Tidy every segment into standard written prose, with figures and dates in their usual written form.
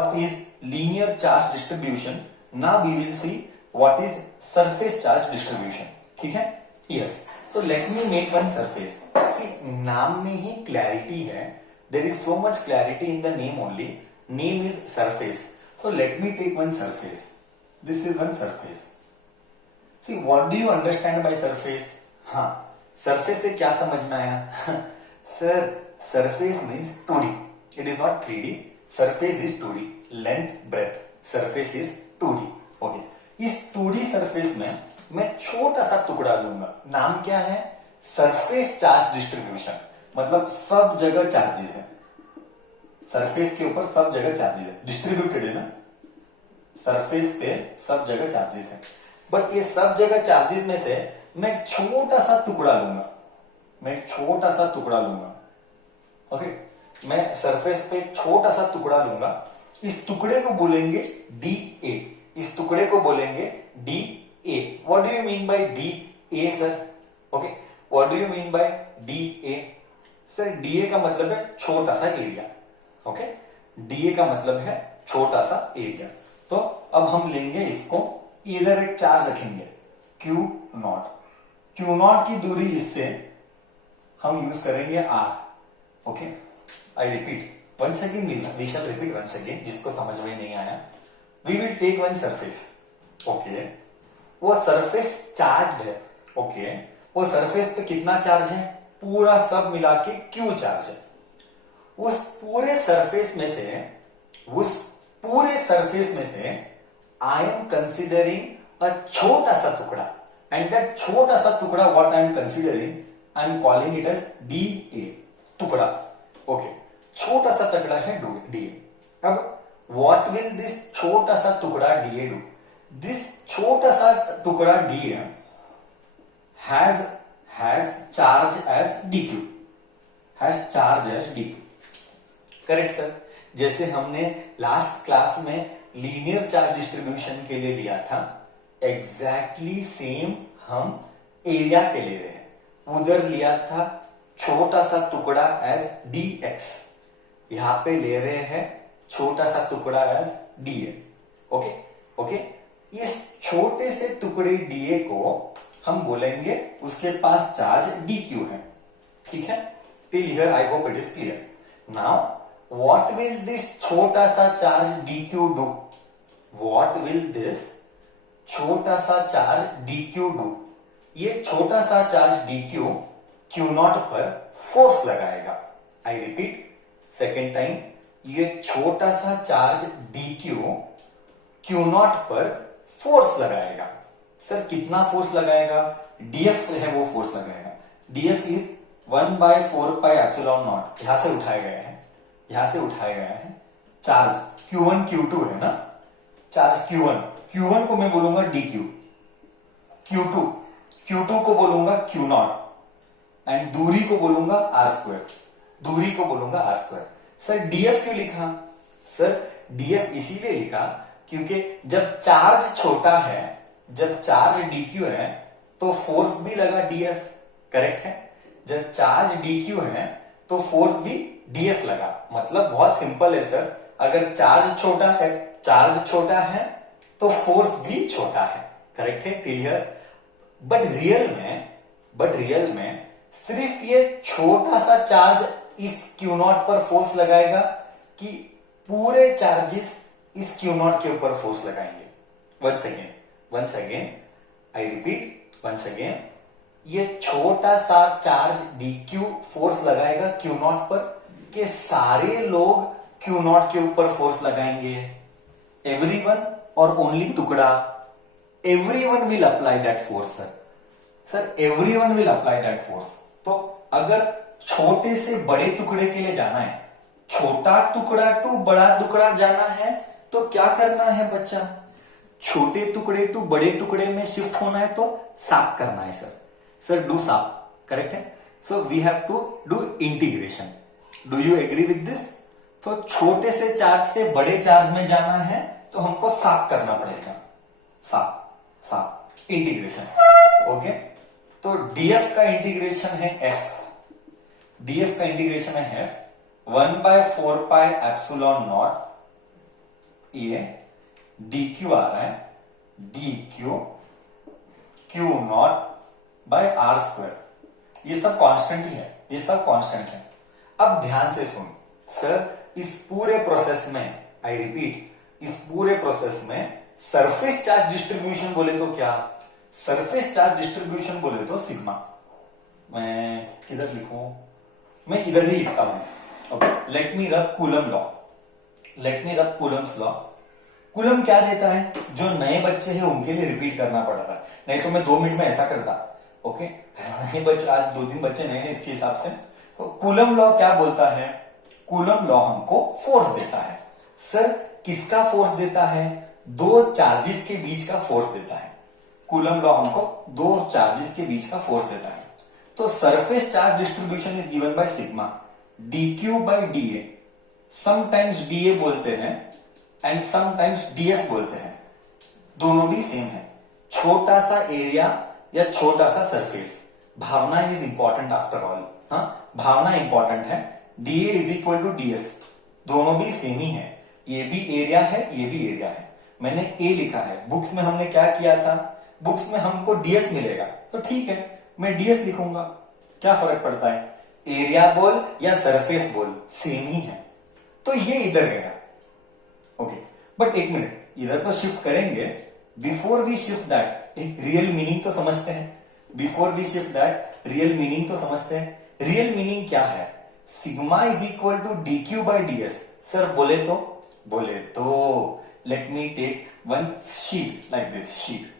what is linear charge distribution. Now we will see what is surface charge distribution. ठीक है? Yes. So let me make one surface. See, नाम में ही clarity है. There is so much clarity in the name only. Name is surface. So let me take one surface. This is one surface. See, what do you understand by surface? हाँ, surface से क्या समझ में आया? Sir, surface means 2D. It is not 3D. Surface is 2D. Length, breadth. Surface is 2D. Okay. इस 2D surface में मैं छोटा सा टुकड़ा लूंगा. नाम क्या है? Surface charge distribution. मतलब सब जगह चार्जेस है. सरफेस के ऊपर सब जगह चार्जेस है. डिस्ट्रीब्यूटेड है ना. सरफेस पे सब जगह चार्जेस है. बट ये सब जगह चार्जेस में से मैं छोटा सा टुकड़ा लूंगा. ओके. मैं सरफेस पे छोटा सा टुकड़ा लूंगा. इस टुकड़े को बोलेंगे डी ए. इस टुकड़े को बोलेंगे D A. What do you mean by D A sir? Okay, what do you mean by D A? Sir, D A का मतलब है छोटा सा एरिया. ओके, डी ए का मतलब है छोटा सा एरिया. तो अब हम लेंगे इसको, इधर एक चार्ज रखेंगे क्यू नॉट. क्यू नॉट की दूरी इससे हम यूज करेंगे R. Okay, I repeat once again, we shall repeat once again. जिसको समझ में नहीं आया, we will take one surface. Okay, वो सरफेस चार्ज है. ओके, वो सरफेस पे कितना चार्ज है? पूरा सब मिला के क्यू चार्ज है. उस पूरे सरफेस में से आई एम कंसिडरिंग अ छोटा सा टुकड़ा. एंड दैट छोटा सा टुकड़ा what I am considering, I am calling it as D A. टुकड़ा. ओके, छोटा सा टुकड़ा है डी ए. अब व्हाट विल दिस छोटा सा टुकड़ा डी ए डू? दिस छोटा सा टुकड़ा D A has charge as D Q. Has charge as D Q. Correct sir. जैसे हमने लास्ट क्लास में लीनियर चार्ज डिस्ट्रीब्यूशन के लिए लिया था, एग्जैक्टली सेम हम एरिया के ले रहे हैं. उधर लिया था छोटा सा टुकड़ा एज डी एक्स. यहां पे ले रहे हैं छोटा सा टुकड़ा as D A. Okay okay, इस छोटे से टुकड़े डी ए को हम बोलेंगे उसके पास चार्ज डी क्यू है. ठीक है? Till here I hope it is clear. Now what will this छोटा सा charge D Q do? What will this छोटा सा चार्ज डी क्यू डू? ये छोटा सा charge D Q Q naught पर फोर्स लगाएगा. आई रिपीट सेकेंड टाइम, ये छोटा सा चार्ज डी क्यू नॉट पर फोर्स लगाएगा. सर, कितना फोर्स लगाएगा? डीएफ है वो फोर्स लगाएगा. DF is 1/4πε0. यहां से उठाया गया है चार्ज Q1 Q2 है ना. चार्ज Q1 को मैं बोलूंगा डी क्यू. Q2 को बोलूंगा क्यू नॉट. एंड दूरी को बोलूंगा आर स्क्वायर. सर, डीएफ क्यों लिखा? सर, डीएफ इसीलिए लिखा क्योंकि जब चार्ज छोटा है, जब चार्ज डीक्यू है तो फोर्स भी लगा डीएफ. करेक्ट है? जब चार्ज डीक्यू है तो फोर्स भी डीएफ लगा. मतलब बहुत सिंपल है सर. अगर चार्ज छोटा है तो फोर्स भी छोटा है. करेक्ट है? क्लियर? बट रियल में सिर्फ ये छोटा सा चार्ज इस क्यू नॉट पर फोर्स लगाएगा कि पूरे चार्जेस इस क्यू नॉट के ऊपर फोर्स लगाएंगे? Once again I repeat once again, ये छोटा सा चार्ज डी क्यू फोर्स लगाएगा क्यू नॉट पर कि सारे लोग क्यू नॉट के ऊपर फोर्स लगाएंगे? एवरीवन और ओनली टुकड़ा? Everyone will apply that force sir. Everyone will apply that force. तो अगर छोटे से बड़े टुकड़े के लिए जाना है, छोटा टुकड़ा टू बड़ा टुकड़ा जाना है, तो क्या करना है बच्चा? छोटे टुकड़े टू बड़े टुकड़े में शिफ्ट होना है तो साफ करना है सर. डू साफ. करेक्ट है? So we have to do integration. Do you agree with this? तो छोटे से चार्ज से बड़े चार्ज में जाना है तो हमको साफ करना पड़ेगा. साफ इंटीग्रेशन. ओके, तो डीएफ का इंटीग्रेशन है एफ. 1/4πε0 ये डी क्यू आ रहा है, D Q Q naught by R square, ये सब कांस्टेंट ही है, ये सब कांस्टेंट है। अब ध्यान से सुन सर, इस पूरे प्रोसेस में, आई रिपीट, इस पूरे प्रोसेस में सरफेस चार्ज डिस्ट्रीब्यूशन बोले तो क्या, सरफेस चार्ज डिस्ट्रीब्यूशन बोले तो सिग्मा। मैं किधर लिखूं, मैं इधर ही लिखता हूं। ओके, लेट मी रब कूलम लॉ, लेट मी रब कूलम्स लॉ। कूलम क्या देता है, जो नए बच्चे हैं उनके लिए रिपीट करना पड़ रहा है, नहीं तो मैं 2 मिनट में ऐसा करता। ओके, नए बच्चे, आज 2-3 बच्चे नए हैं इसके हिसाब से। तो कूलम लॉ क्या बोलता है, कूलम लॉ हमको फोर्स देता है। सर किसका फोर्स देता है, दो चार्जेस के बीच का फोर्स देता है। कूलम लॉ हमको दो चार्जेस के बीच का फोर्स देता है। तो surface charge distribution is given by sigma D Q by D A. Sometimes D A बोलते हैं एंड समटाइम्स डीएस बोलते हैं, दोनों भी सेम है। छोटा सा एरिया या छोटा सा surface, bhavna is important after all. हाँ, भावना इंपॉर्टेंट है। D A is equal to D S, दोनों भी सेम ही है, ये भी एरिया है, ये भी एरिया है। मैंने ए लिखा है, बुक्स में हमने क्या किया था, बुक्स में हमको डीएस मिलेगा तो ठीक है, मैं डीएस लिखूंगा, क्या फर्क पड़ता है, एरिया बोल या सरफेस बोल सेम ही है। तो ये इधर गया। ओके, बट एक मिनट, इधर तो शिफ्ट करेंगे। बिफोर वी शिफ्ट दैट एक रियल मीनिंग तो समझते हैं, before we shift that real meaning तो समझते हैं। रियल मीनिंग क्या है, sigma is equal to D Q by D S. Sir बोले तो let me take one sheet like this, sheet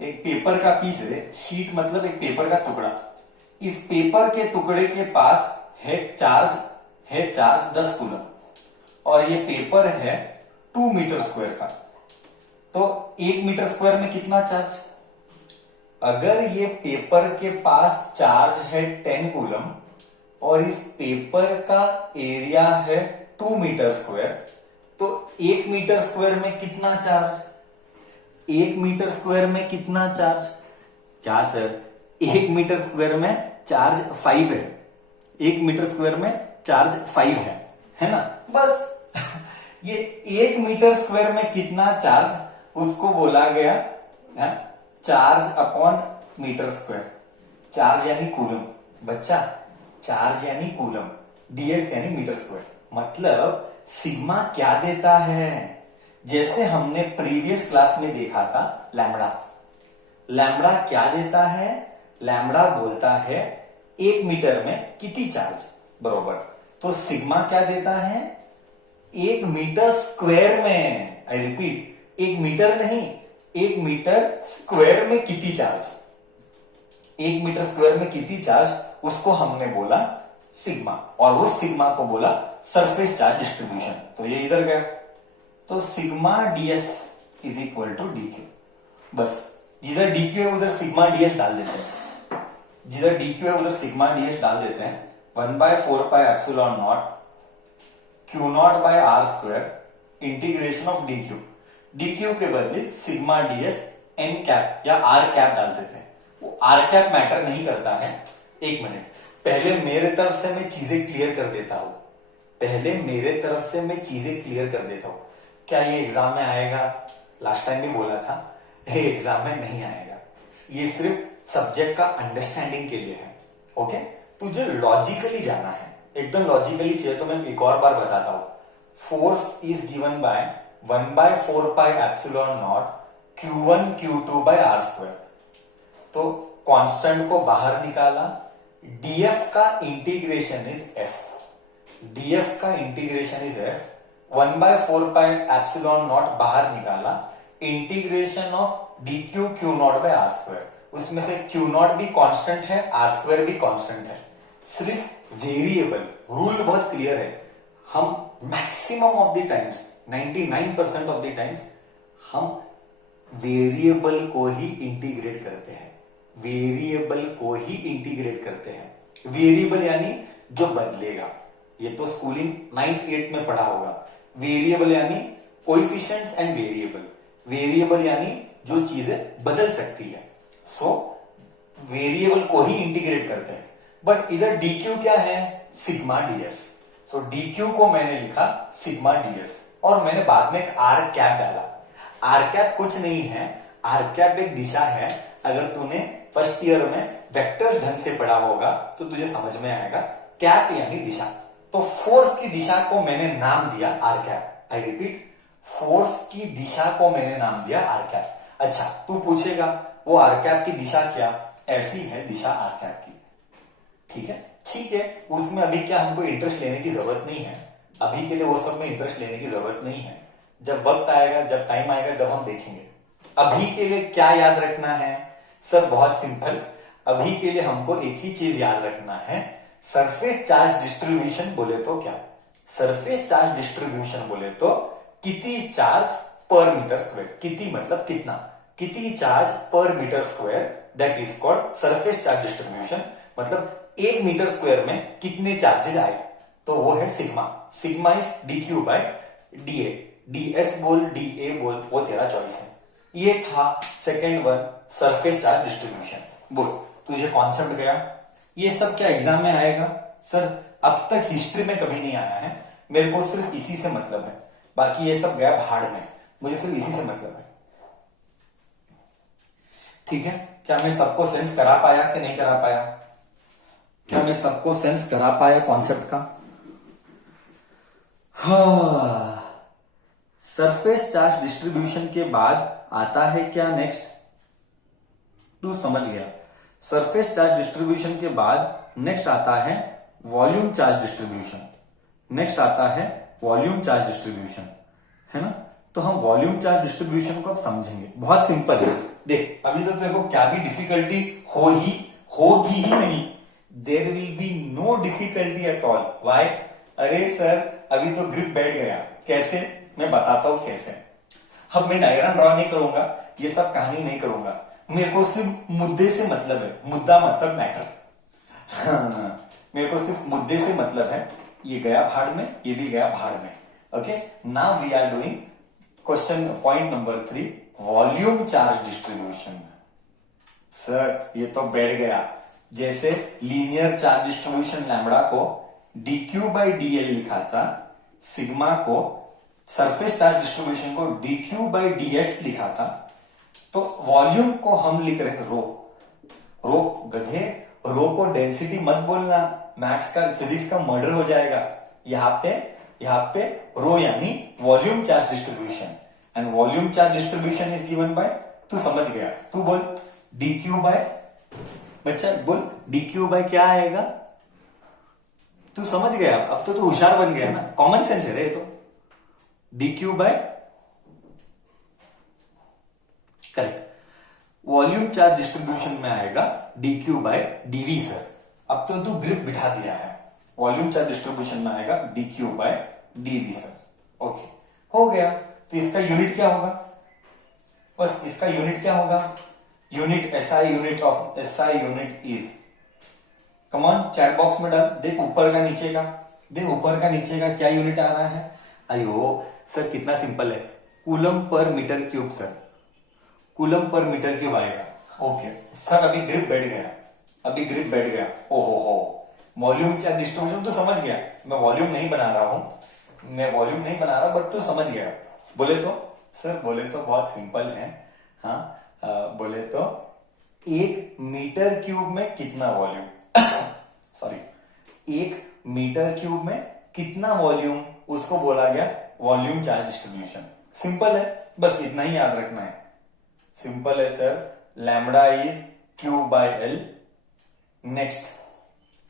एक पेपर का पीस है, शीट मतलब एक पेपर का टुकड़ा। इस पेपर के टुकड़े के पास है चार्ज 10 कूलम और ये पेपर है 2 मीटर स्क्वायर का। तो 1 मीटर स्क्वायर में कितना चार्ज, अगर ये पेपर के पास चार्ज है 10 कूलम और इस पेपर का एरिया है 2 मीटर स्क्वायर, तो 1 मीटर स्क्वायर में कितना चार्ज, 1 मीटर स्क्वायर में कितना चार्ज, क्या सर 1 मीटर स्क्वायर में चार्ज 5 है, 1 मीटर स्क्वायर में चार्ज 5 है ना, बस। ये 1 मीटर स्क्वायर में कितना चार्ज, उसको बोला गया है charge upon metre square. Charge यानी कूलम बच्चा, चार्ज यानी कूलम, डीएस यानी मीटर स्क्वायर। मतलब सिग्मा क्या देता है, जैसे हमने प्रीवियस क्लास में देखा था लैम्बडा। लैम्बडा क्या देता है, लैम्बडा बोलता है 1 मीटर में कितनी चार्ज बरोबर। तो सिग्मा क्या देता है, 1 मीटर स्क्वायर में, आई रिपीट 1 मीटर नहीं, 1 मीटर स्क्वायर में कितनी चार्ज, 1 मीटर स्क्वायर में कितनी चार्ज, उसको हमने बोला सिग्मा, और उस सिग्मा को बोला सरफेस चार्ज डिस्ट्रीब्यूशन। तो ये इधर गया, तो sigma D S is equal to D Q. बस जिधर डी क्यू है उधर सिग्मा डीएस डाल देते हैं, जिधर डी क्यू है उधर सिग्मा डीएस डाल देते हैं। 1/4 pi epsilon naught Q naught by R square integration of D Q. D Q के बदले सिग्मा डीएस एन कैप या आर कैप डाल देते हैं। वो आर कैप मैटर नहीं करता है। एक मिनट, पहले मेरे तरफ से मैं चीजें क्लियर कर देता हूं, पहले मेरे तरफ से मैं चीजें क्लियर कर देता हूं। क्या ये एग्जाम में आएगा, लास्ट टाइम भी बोला था, ये एग्जाम में नहीं आएगा, ये सिर्फ सब्जेक्ट का अंडरस्टैंडिंग के लिए है। ओके, तुझे लॉजिकली जाना है, एकदम लॉजिकली चाहिए तो मैं एक और बार बताता हूं। Force is given by 1/4 pi epsilon naught Q1 Q2 by R square. तो कांस्टेंट को बाहर निकाला, df का इंटीग्रेशन इज f, df का integration is f, 1/4 pi epsilon naught बाहर निकाला, integration of dq q naught by R square. उसमें से q नॉट भी कांस्टेंट है, आर स्क्वायर भी कांस्टेंट है, सिर्फ वेरिएबल। रूल बहुत क्लियर है, हम maximum of the times 99% of the times हम वेरिएबल को ही इंटीग्रेट करते हैं, वेरिएबल को ही इंटीग्रेट करते हैं। वेरिएबल यानी जो बदलेगा, ये तो स्कूलिंग 9th 8th में पढ़ा होगा। वेरिएबल यानी कोएफिशिएंट्स एंड वेरिएबल, वेरिएबल यानी जो चीजें बदल सकती है। सो वेरिएबल को ही इंटीग्रेट करते हैं। बट इधर डीक्यू क्या है, सिग्मा डीएस। सो डीक्यू को मैंने लिखा सिग्मा डीएस। और मैंने बाद में एक आर कैप डाला। आर कैप कुछ नहीं है, आर कैप एक दिशा है। अगर तूने फर्स्ट ईयर में वेक्टर्स ढंग से पढ़ा होगा तो तुझे समझ में आएगा। कैप यानी दिशा। तो फोर्स की दिशा को मैंने नाम दिया R cap. I repeat, force की दिशा को मैंने नाम दिया आर कैप। अच्छा, तू पूछेगा वो आर कैप की दिशा क्या? ऐसी है दिशा आर कैप की। ठीक है, ठीक है, उसमें अभी क्या हमको इंटरेस्ट लेने की जरूरत नहीं है। अभी के लिए वो सब में इंटरेस्ट लेने की जरूरत नहीं है। जब वक्त आएगा, जब टाइम आएगा, जब हम देखेंगे। अभी के लिए क्या याद रखना है सर? बहुत सिंपल। अभी के लिए हमको एक ही चीज याद रखना है, सरफेस चार्ज डिस्ट्रीब्यूशन बोले तो क्या? सरफेस चार्ज डिस्ट्रीब्यूशन बोले तो कितनी चार्ज पर मीटर स्क्वायर। कितनी मतलब कितना, कितनी charge per metre square, that is called surface charge distribution. मतलब 1 मीटर स्क्वायर में कितने चार्जेस आए, तो वो है sigma. Sigma is D Q by D A. D S बोल, डी ए बोल, वो तेरा चॉइस है। ये था second one, surface charge distribution. बोल, तुझे कॉन्सेप्ट गया? ये सब क्या एग्जाम में आएगा? सर अब तक हिस्ट्री में कभी नहीं आया है, मेरे को सिर्फ इसी से मतलब है। बाकी ये सब गया भाड़ में, मुझे सिर्फ इसी से मतलब है। ठीक है, क्या मैं सबको सेंस करा पाया कि नहीं करा पाया? क्या मैं सबको सेंस करा पाया कॉन्सेप्ट का? हाँ, सरफेस चार्ज डिस्ट्रीब्यूशन के बाद आता है क्या नेक्स्ट? तू समझ गया। सरफेस चार्ज डिस्ट्रीब्यूशन के बाद नेक्स्ट आता है वॉल्यूम चार्ज डिस्ट्रीब्यूशन। नेक्स्ट आता है वॉल्यूम चार्ज डिस्ट्रीब्यूशन, है ना? तो हम वॉल्यूम चार्ज डिस्ट्रीब्यूशन को अब समझेंगे। बहुत सिंपल है। देख, अभी तो तेरे को क्या भी डिफिकल्टी होगी ही नहीं। There will be no difficulty at all. Why? अरे सर अभी तो ग्रिप बैठ गया। कैसे? मैं बताता हूं कैसे। अब मैं डायग्राम ड्रॉ नहीं करूंगा, ये सब कहानी नहीं करूंगा। मेरे को सिर्फ मुद्दे से मतलब है। मुद्दा मतलब मैटर। हाँ, मेरे को सिर्फ मुद्दे से मतलब है। ये गया भाड़ में, ये भी गया भाड़ में। Okay, now we are doing question point number 3, volume charge distribution. Sir ये तो बैठ गया। जैसे लीनियर चार्ज डिस्ट्रीब्यूशन लैम्बडा को dq बाई dl लिखा था, सिग्मा को, सरफेस चार्ज डिस्ट्रीब्यूशन को dq बाई ds लिखा था, तो वॉल्यूम को हम लिख रहे हैं रो। रो गधे, रो को डेंसिटी मत बोलना, मैथ्स का फिजिक्स का मर्डर हो जाएगा। यहाँ पे रो यानी volume charge distribution, and volume charge distribution is given bye, तू समझ गया? तू बोल dq बाय, बच्चा बोल dq बाय क्या आएगा? तू समझ गया? अब तो तू होशियार बन गया ना, कॉमन सेंस है रे तो। dq by, correct. Volume charge distribution में आएगा dq बाय dv सर। अब तो तू ग्रिप बिठा दिया है। वॉल्यूम चार्ज डिस्ट्रीब्यूशन में आएगा dq by dv sir. Okay, हो गया। तो इसका यूनिट क्या होगा? बस इसका यूनिट क्या होगा? Unit SI unit of SI unit is, come on chat box में डाल। देख ऊपर का नीचे का, देख ऊपर का नीचे का क्या यूनिट आ रहा है। अयो सर कितना सिंपल है, coulomb per metre cube sir. Coulomb per metre cube आएगा। ओके सर, अभी ग्रिप बैठ गया, अभी ग्रिप बैठ गया। ओहो हो, वॉल्यूम चार्ज डिस्ट्रीब्यूशन तो समझ गया। मैं वॉल्यूम नहीं बना रहा हूं, मैं वॉल्यूम नहीं बना रहा, बट तू समझ गया। बोले तो सर, बोले तो बहुत सिंपल है। हाँ, बोले तो 1 मीटर क्यूब में कितना वॉल्यूम, सॉरी, 1 मीटर क्यूब में कितना वॉल्यूम, उसको बोला गया वॉल्यूम चार्ज डिस्ट्रीब्यूशन। सिंपल है, बस इतना ही याद रखना है। सिंपल है sir, lambda is Q by L, next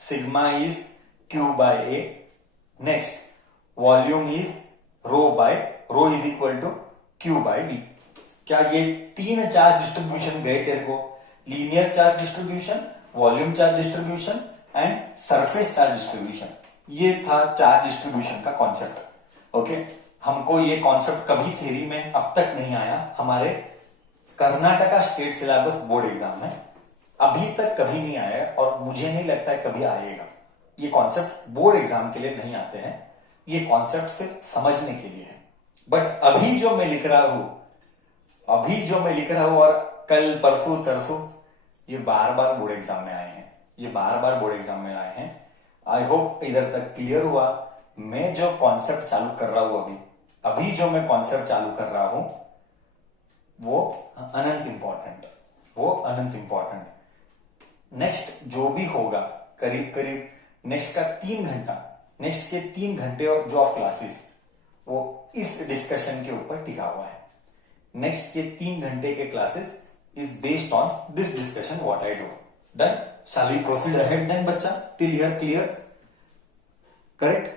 sigma is Q by A, next volume is rho by, rho is equal to Q by D. क्या ये 3 चार्ज डिस्ट्रीब्यूशन गए तेरे को? Linear charge distribution, volume charge distribution and surface charge distribution. ये था charge distribution का concept. ओके, हमको ये कॉन्सेप्ट कभी थ्योरी में अब तक नहीं आया। हमारे Karnataka state syllabus board exam में अभी तक कभी नहीं आया, और मुझे नहीं लगता है कभी आएगा। ये कॉन्सेप्ट बोर्ड एग्जाम के लिए नहीं आते हैं, ये कॉन्सेप्ट सिर्फ समझने के लिए है। बट अभी जो मैं लिख रहा हूं, अभी जो मैं लिख रहा हूं, और कल परसों तरसों, ये बार बार बोर्ड एग्जाम में आए हैं, ये बार बार बोर्ड एग्जाम में आए हैं। आई होप इधर तक क्लियर हुआ। मैं जो कॉन्सेप्ट चालू कर रहा हूं अभी, अभी जो मैं कॉन्सेप्ट चालू कर रहा हूं वो अनंत इंपॉर्टेंट। नेक्स्ट जो भी होगा करीब करीब नेक्स्ट के 3 घंटे जो ऑफ क्लासेस वो इस डिस्कशन के ऊपर टिका हुआ है। नेक्स्ट के 3 घंटे के classes is based on this discussion what I do. Done? Shall we proceed ahead then बच्चा? Till here clear? करेक्ट?